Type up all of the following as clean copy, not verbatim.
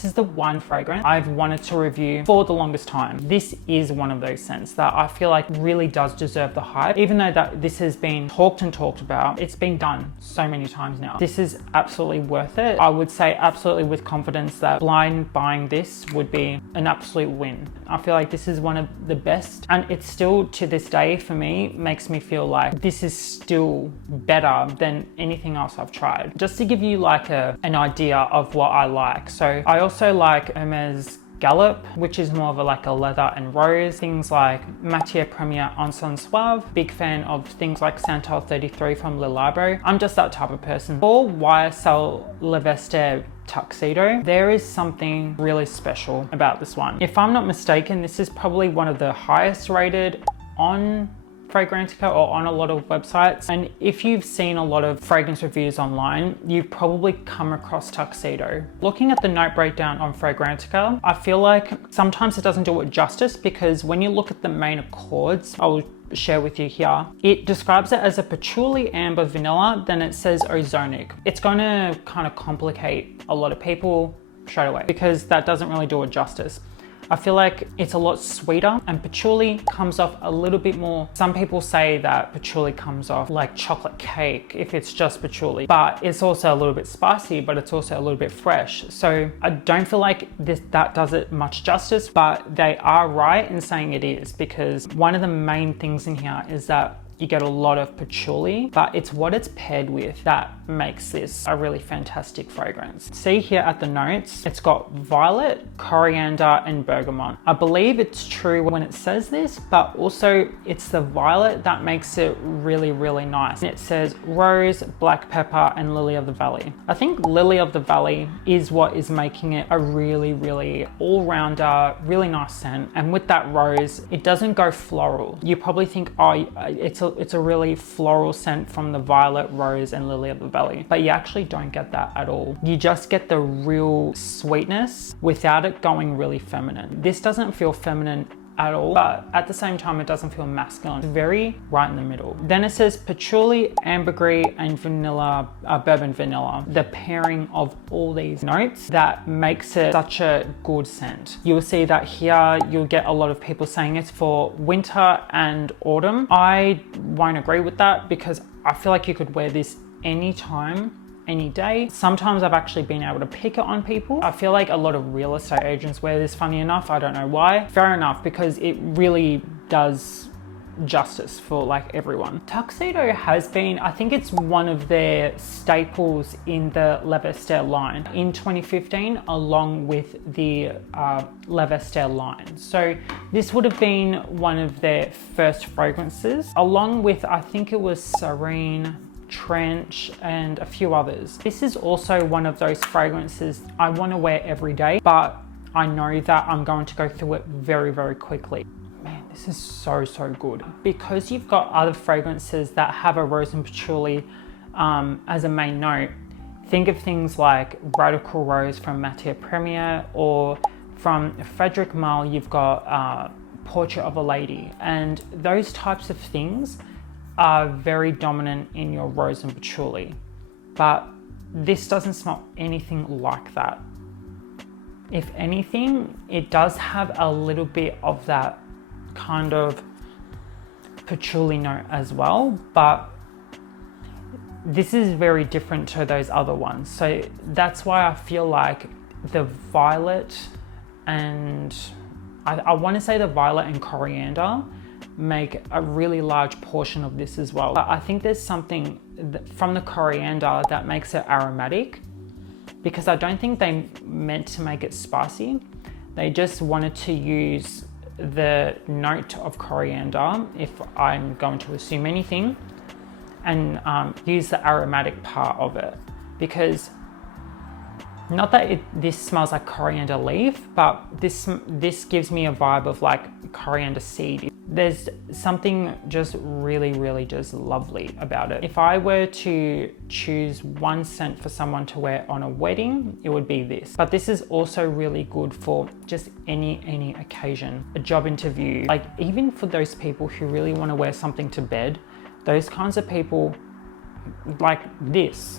This is the one fragrance I've wanted to review for the longest time. This is one of those scents that I feel like really does deserve the hype. Even though that this has been talked and talked about, it's been done so many times now. This is absolutely worth it. I would say absolutely with confidence that blind buying this would be an absolute win. I feel like this is one of the best, and it's still to this day for me makes me feel like this is still better than anything else I've tried. Just to give you like an idea of what I like. So I also like Hermes Gallop, which is more of like a leather and rose. Things like Matière Première Encens Suave. Big fan of things like Santal 33 from Le Labo. I'm just that type of person. For YSL Le Vestiaire Tuxedo, there is something really special about this one. If I'm not mistaken, this is probably one of the highest rated on Fragrantica or on a lot of websites. And if you've seen a lot of fragrance reviews online, you've probably come across Tuxedo. Looking at the note breakdown on Fragrantica, I feel like sometimes it doesn't do it justice, because when you look at the main accords, I'll share with you here, it describes it as a patchouli, amber, vanilla, then it says ozonic. It's going to kind of complicate a lot of people straight away, because that doesn't really do it justice. I feel like it's a lot sweeter, and patchouli comes off a little bit more. Some people say that patchouli comes off like chocolate cake if it's just patchouli, but it's also a little bit spicy, but it's also a little bit fresh. So I don't feel like that does it much justice, but they are right in saying it is, because one of the main things in here is that you get a lot of patchouli, but it's what it's paired with that makes this a really fantastic fragrance. See here at the notes, it's got violet, coriander, and bergamot. I believe it's true when it says this, but also it's the violet that makes it really, really nice. And it says rose, black pepper, and lily of the valley. I think lily of the valley is what is making it a really, really all-rounder, really nice scent. And with that rose, it doesn't go floral. You probably think, oh, it's a really floral scent from the violet, rose, and lily of the valley, but you actually don't get that at all. You just get the real sweetness without it going really feminine. This doesn't feel feminine at all, but at the same time it doesn't feel masculine. It's very right in the middle. Then it says patchouli, ambergris, and vanilla, bourbon vanilla. The pairing of all these notes that makes it such a good scent. You'll see that here you'll get a lot of people saying it's for winter and autumn. I won't agree with that, because I feel like you could wear this anytime, any day. Sometimes I've actually been able to pick it on people. I feel like a lot of real estate agents wear this, funny enough. I don't know why. Fair enough, because it really does justice for like everyone. Tuxedo has been, I think it's one of their staples in the Le Vestiaire line in 2015, along with the Le Vestiaire line. So this would have been one of their first fragrances, along with, I think it was Serene, Trench, and a few others. This is also one of those fragrances I want to wear every day, but I know that I'm going to go through it very, very quickly. Man, this is so, so good. Because you've got other fragrances that have a rose and patchouli as a main note, think of things like Radical Rose from Matière Première, or from Frederic Malle, you've got Portrait of a Lady, and those types of things are very dominant in your rose and patchouli, but this doesn't smell anything like that. If anything, it does have a little bit of that kind of patchouli note as well, but this is very different to those other ones. So that's why I feel like the violet and I want to say the violet and coriander make a really large portion of this as well. But I think there's something from the coriander that makes it aromatic, because I don't think they meant to make it spicy. They just wanted to use the note of coriander, if I'm going to assume anything, and use the aromatic part of it, because not that this smells like coriander leaf, but this gives me a vibe of like coriander seed. There's something just really, really just lovely about it. If I were to choose one scent for someone to wear on a wedding, it would be this. But this is also really good for just any occasion, a job interview, like even for those people who really want to wear something to bed, those kinds of people like this.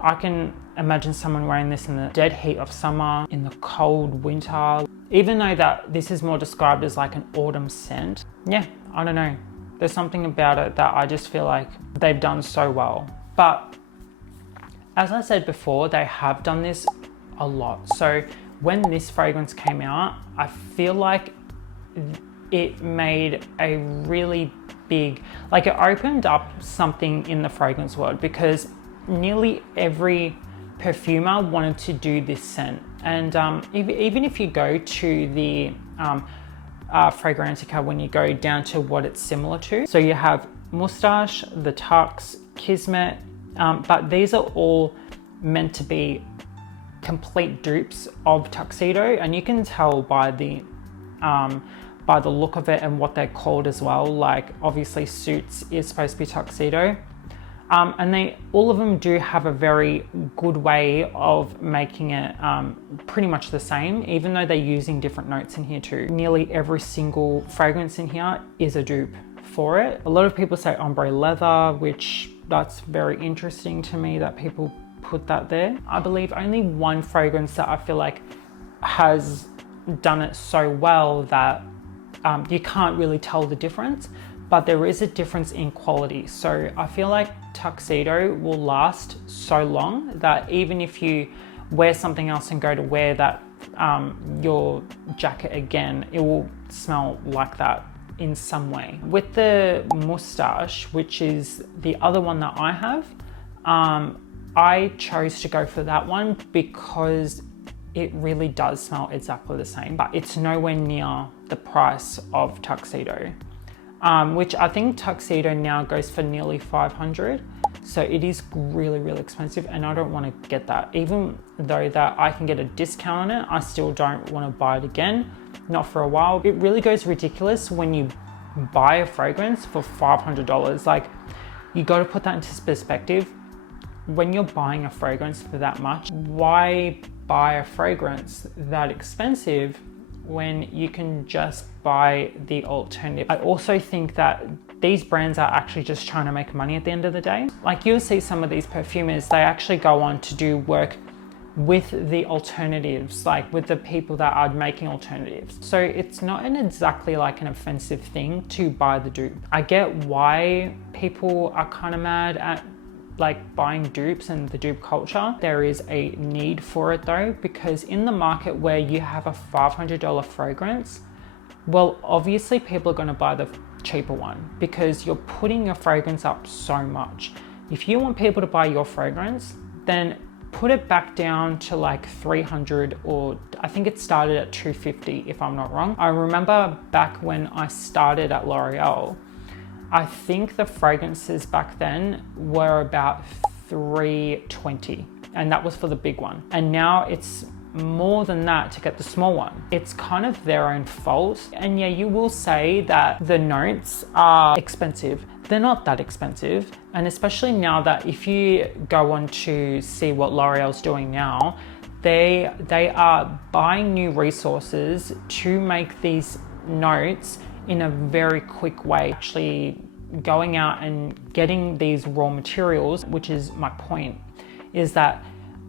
I can imagine someone wearing this in the dead heat of summer, in the cold winter. Even though that this is more described as like an autumn scent. Yeah, I don't know. There's something about it that I just feel like they've done so well. But as I said before, they have done this a lot. So when this fragrance came out, I feel like it made a really big, like it opened up something in the fragrance world, because nearly every perfumer wanted to do this scent. And even if you go to the Fragrantica, when you go down to what it's similar to, so you have Moustache, the Tux, Kismet, but these are all meant to be complete dupes of Tuxedo, and you can tell by the look of it and what they're called as well. Like obviously Suits is supposed to be Tuxedo, and all of them do have a very good way of making it pretty much the same, even though they're using different notes in here too. Nearly every single fragrance in here is a dupe for it. A lot of people say ombre leather, which that's very interesting to me that people put that there. I believe only one fragrance that I feel like has done it so well that you can't really tell the difference, but there is a difference in quality. So I feel like Tuxedo will last so long that even if you wear something else and go to wear that your jacket again, it will smell like that in some way. With the Moustache, which is the other one that I have, I chose to go for that one because it really does smell exactly the same, but it's nowhere near the price of Tuxedo, which I think Tuxedo now goes for nearly 500. So it is really, really expensive, and I don't want to get that. Even though that I can get a discount on it, I still don't want to buy it again, not for a while. It really goes ridiculous when you buy a fragrance for $500. Like, you got to put that into perspective. When you're buying a fragrance for that much, why buy a fragrance that expensive when you can just buy the alternative? I also think that these brands are actually just trying to make money at the end of the day. Like, you'll see some of these perfumers, they actually go on to do work with the alternatives, like with the people that are making alternatives. So it's not exactly like an offensive thing to buy the dupe. I get why people are kind of mad at like buying dupes and the dupe culture. There is a need for it though, because in the market where you have a $500 fragrance, well, obviously people are going to buy the cheaper one because you're putting your fragrance up so much. If you want people to buy your fragrance, then put it back down to like 300, or I think it started at 250 if I'm not wrong. I remember back when I started at L'Oreal, I think the fragrances back then were about 320, and that was for the big one. And now it's more than that to get the small one. It's kind of their own fault. And yeah, you will say that the notes are expensive. They're not that expensive. And especially now that if you go on to see what L'Oreal's doing now, they are buying new resources to make these notes in a very quick way, actually going out and getting these raw materials, which is my point, is that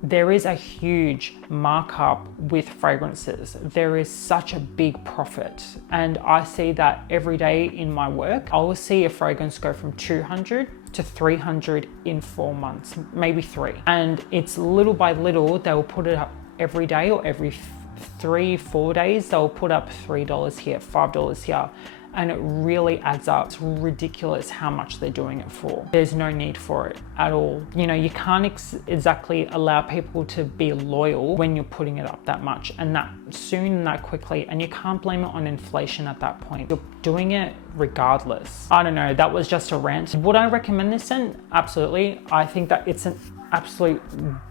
there is a huge markup with fragrances. There is such a big profit. And I see that every day in my work. I will see a fragrance go from 200 to 300 in 4 months, maybe 3. And it's little by little, they'll put it up every day, or every 3-4 days, they'll put up $3 here, $5 here. And it really adds up. It's ridiculous how much they're doing it for. There's no need for it at all. You know, you can't exactly allow people to be loyal when you're putting it up that much and that soon and that quickly. And you can't blame it on inflation at that point. You're doing it regardless. I don't know, that was just a rant. Would I recommend this scent? Absolutely. I think that it's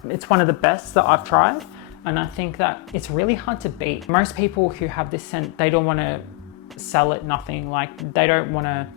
it's one of the best that I've tried. And I think that it's really hard to beat. Most people who have this scent, they don't want to sell it nothing. Like, they don't want to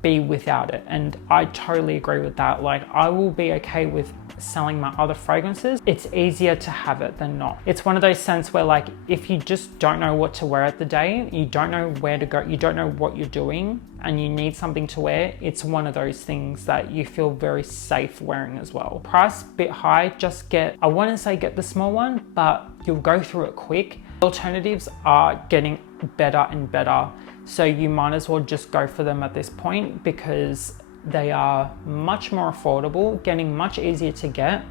be without it. And I totally agree with that. Like, I will be okay with selling my other fragrances, it's easier to have it than not. It's one of those scents where like, if you just don't know what to wear at the day, you don't know where to go, you don't know what you're doing, and you need something to wear, it's one of those things that you feel very safe wearing as well. Price a bit high, just get, I wouldn't say get the small one, but you'll go through it quick. Alternatives are getting better and better, so you might as well just go for them at this point because they are much more affordable, getting much easier to get,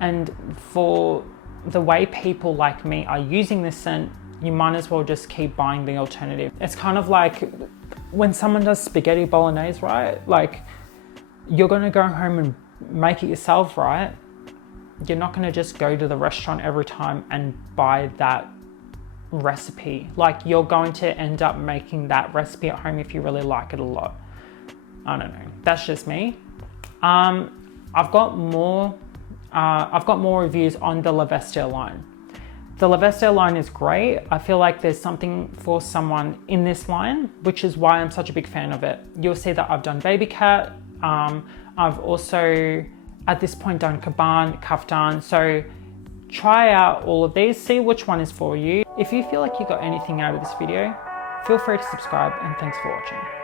and for the way people like me are using this scent, you might as well just keep buying the alternative. It's kind of like when someone does spaghetti bolognese, right? Like, you're gonna go home and make it yourself, right? You're not gonna just go to the restaurant every time and buy that recipe. Like, you're going to end up making that recipe at home if you really like it a lot. I don't know, that's just me. I've got more reviews on the Le Vestiaire line. The Le Vestiaire line is great. I feel like there's something for someone in this line, which is why I'm such a big fan of it. You'll see that I've done Baby Cat. I've also, at this point, done Kaban, Kaftan. So try out all of these, see which one is for you. If you feel like you got anything out of this video, feel free to subscribe, and thanks for watching.